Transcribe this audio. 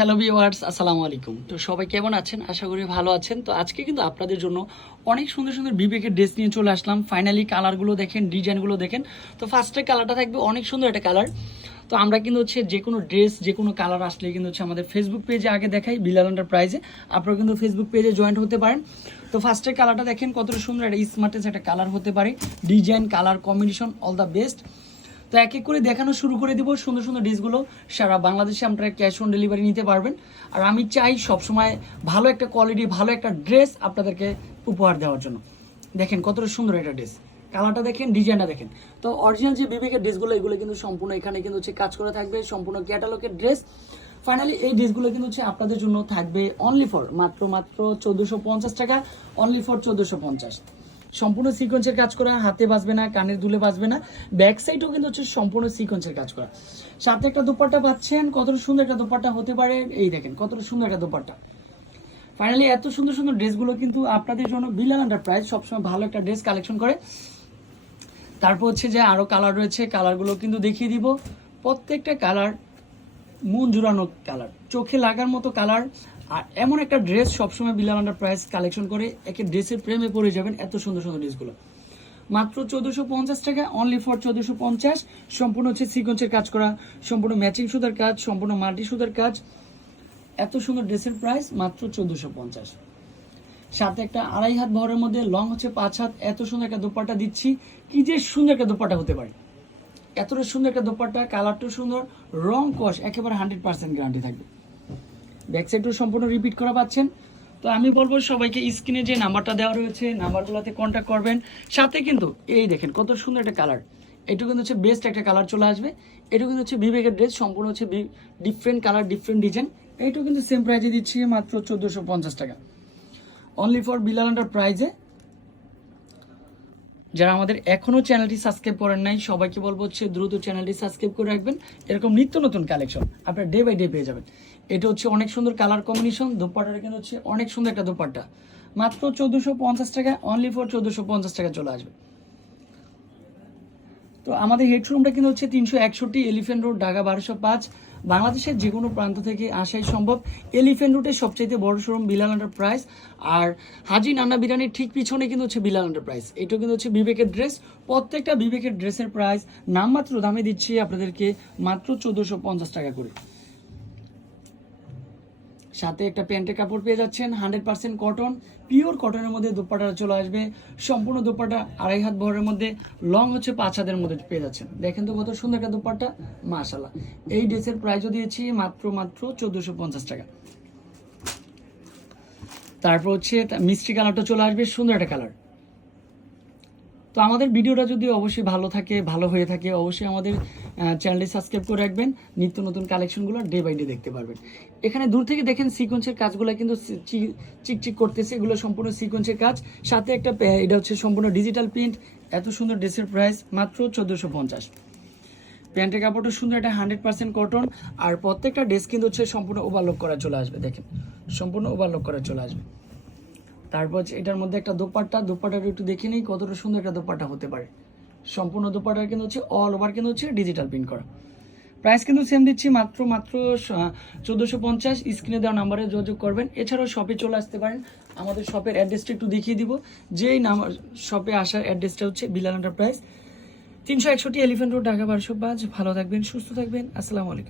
Hello viewers, আসসালামু আলাইকুম। তো সবাই কেমন আছেন? আশা করি ভালো আছেন। তো আজকে কিন্তু আপনাদের জন্য অনেক সুন্দর সুন্দর বিবেকের ড্রেস নিয়ে চলে আসলাম। ফাইনালি কালারগুলো দেখেন, ডিজাইনগুলো দেখেন। তো ফার্স্টে কালারটা থাকবে অনেক সুন্দর একটা কালার। তো আমরা কিন্তু যে কোনো ড্রেস, যে কোনো কালার আসলে কিন্তু আমাদের ফেসবুক পেজে আগে দেখাই, বিলাল এন্টারপ্রাইজে। আপনারা কিন্তু ফেসবুক পেজে জয়েন্ট হতে পারেন। তো ফার্স্টের কালারটা দেখেন কতটা সুন্দর, একটা স্মার্টেস একটা কালার হতে পারে। Design, colour combination all the best. তো এক এক করে দেখানো শুরু করে দিব। সুন্দর সুন্দর ড্রেসগুলো সারা বাংলাদেশে আপনারা ক্যাশ অন ডেলিভারি নিতে পারবেন। আর আমি চাই সবসময় ভালো একটা কোয়ালিটি, ভালো একটা ড্রেস আপনাদেরকে উপহার দেওয়ার জন্য। দেখেন কতটা সুন্দর একটা ড্রেস, কালারটা দেখেন, ডিজাইনটা দেখেন। তো অরিজিনাল যে বিবেকের ড্রেসগুলো, এগুলো কিন্তু সম্পূর্ণ এখানে কিন্তু কাজ করা থাকবে, সম্পূর্ণ ক্যাটালগের ড্রেস। ফাইনালি এই ড্রেসগুলো কিন্তু আপনাদের জন্য থাকবে অনলি ফর মাত্র 1450 টাকা, অনলি ফর 1450। সম্পূর্ণ সিকোয়েন্সের কাজ করা, হাতে বাজবে না, কানের দুলে বাজবে না। ব্যাক সাইডও কিন্তু সম্পূর্ণ সিকোয়েন্সের কাজ করা। সাথে একটা দোপাট্টা পাচ্ছেন, কতটা সুন্দর একটা দোপাট্টা হতে পারে। এই দেখেন কতটা সুন্দর একটা দোপাট্টা। ফাইনালি এত সুন্দর সুন্দর ড্রেসগুলো কিন্তু আপনাদের জন্য বিলাল এন্টারপ্রাইজ সবসময় ভালো একটা ড্রেস কালেকশন করে। তারপর যে আরও কালার রয়েছে, কালারগুলো কিন্তু দেখিয়ে দিব। প্রত্যেকটা কালার মন জুড়ানো কালার, চোখে লাগার মতো কালার। আর এমন একটা ড্রেস সবসময় বিলাল এন্টারপ্রাইজ কালেকশন করে, একে ড্রেসের প্রেমে পড়ে যাবেন। এত সুন্দর সুন্দর ড্রেসগুলো মাত্র 1450 টাকা, অনলি ফর 1450। সম্পূর্ণ সিকোয়েন্সের কাজ করা, সম্পূর্ণ ম্যাচিং সুতার কাজ, সম্পূর্ণ মাল্টি সুতার কাজ। এত সুন্দর ড্রেসের প্রাইস মাত্র 1450। সাথে একটা 2.5 হাত বহরের মধ্যে, লং 5 হাত। এত সুন্দর একটা দোপাট্টা দিচ্ছি, কি যে সুন্দর একটা দোপাট্টা হতে পারে। এতটা সুন্দর একটা দোপাট্টা, কালারটাও সুন্দর, রং কস একেবারে 100% গ্যারান্টি থাকবে। ব্যাক সাইডও সম্পূর্ণ রিপিট করা পাচ্ছেন। তো আমি বলবো সবাইকে স্ক্রিনে যে নাম্বারটা দেওয়া রয়েছে, নাম্বারগুলোতে কন্ট্যাক্ট করবেন। সাথে কিন্তু এই দেখেন কত সুন্দর একটা কালার, এটু কিন্তু বেস্ট একটা কালার চলে আসবে। এটা কিন্তু বিবেকের ড্রেস, সম্পূর্ণ ডিফারেন্ট কালার, ডিফারেন্ট ডিজাইন। এইটাও কিন্তু সেম প্রাইজে দিচ্ছি মাত্র 1450 টাকা, অনলি ফর বিলাল এন্টারপ্রাইজে। যারা আমাদের এখনও চ্যানেলটি সাবস্ক্রাইব করেন নাই, সবাইকে বলবো দ্রুত চ্যানেলটি সাবস্ক্রাইব করে রাখবেন। এরকম নিত্য নতুন কালেকশন আপনারা ডে বাই ডে পেয়ে যাবেন। এটা অনেক সুন্দর কালার কম্বিনেশন। দোপাট্টাটা কিন্তু অনেক সুন্দর একটা দোপাট্টা, মাত্র 1450 টাকা, অনলি ফর 1450 টাকা চলে আসবে। তো আমাদের হেডরুমটা কিন্তু 361 এলিফ্যান্ট রোড, ঢাকা 1205। বাংলাদেশের যে কোনো প্রান্ত থেকে আসাই সম্ভব। এলিফ্যান্ট রোডের সবচাইতে বড় শোরুম বিলাল এন্টারপ্রাইজ। আর হাজি নান্না বিরিয়ানির ঠিক পিছনে কিন্তু বিলাল এন্টারপ্রাইজ। এটা কিন্তু বিবেকের ড্রেস। প্রত্যেকটা বিবেকের ড্রেসের প্রাইস নামমাত্র দামে দিচ্ছি আপনাদেরকে মাত্র 1450 টাকা করে। সাথে একটা প্যান্টের কাপড় পেয়ে যাচ্ছেন, 100% কটন, পিওর কটনের মধ্যে দোপাট্টা চলে আসবে। সম্পূর্ণ দোপাট্টা 2.5 হাত বহরের মধ্যে, লং 5 হাতের মধ্যে পেয়ে যাচ্ছেন। দেখেন তো কত সুন্দর একটা দোপাট্টা, মাশাআল্লাহ। এই ড্রেসের প্রাইসও দিয়েছি মাত্র 1450 টাকা। তারপর মিষ্টি কালারটা চলে আসবে, সুন্দর একটা কালার। তো আমাদের ভিডিওটা যদি অবশ্যই ভালো থাকে, ভালো হয়ে থাকে, অবশ্যই আমাদের চ্যানেলটি সাবস্ক্রাইব করে রাখবেন। নিত্য নতুন কালেকশনগুলো ডে বাই ডে দেখতে পারবেন। এখানে দূর থেকে দেখেন সিকোয়েন্সের কাজগুলো কিন্তু চিকচিক করতেছে, এগুলো সম্পূর্ণ সিকোয়েন্সের কাজ। সাথে একটা এটা সম্পূর্ণ ডিজিটাল প্রিন্ট। এত সুন্দর ড্রেসের প্রাইস মাত্র 1450। প্যান্টের কাপড়টা সুন্দর, একটা 100% কটন। আর প্রত্যেকটা ড্রেস কিন্তু সম্পূর্ণ ওভারলক করা চলে আসবে। দেখেন সম্পূর্ণ ওভারলক করা চলে আসবে। তারপর এটার মধ্যে একটা দোপাট্টাটা একটু দেখে নিই কতটা সুন্দর একটা দোপাট্টা হতে পারে। সম্পূর্ণ দোপাট্টা কিন্তু অল ওভার কিন্তু ডিজিটাল প্রিন্ট করা। প্রাইস কিন্তু সেম দিচ্ছি মাত্র 1450। স্ক্রিনে দেওয়া নাম্বারে যোগাযোগ করবেন। এছাড়াও শপে চলে আসতে পারেন। আমাদের শপের অ্যাড্রেসটা একটু দেখিয়ে দিব। যেই নাম্বার শপে আসার অ্যাড্রেসটা Bilal enterprise, 361 elephant road, Dhaka 1205। ভালো থাকবেন, সুস্থ থাকবেন। আসসালামু আলাইকুম।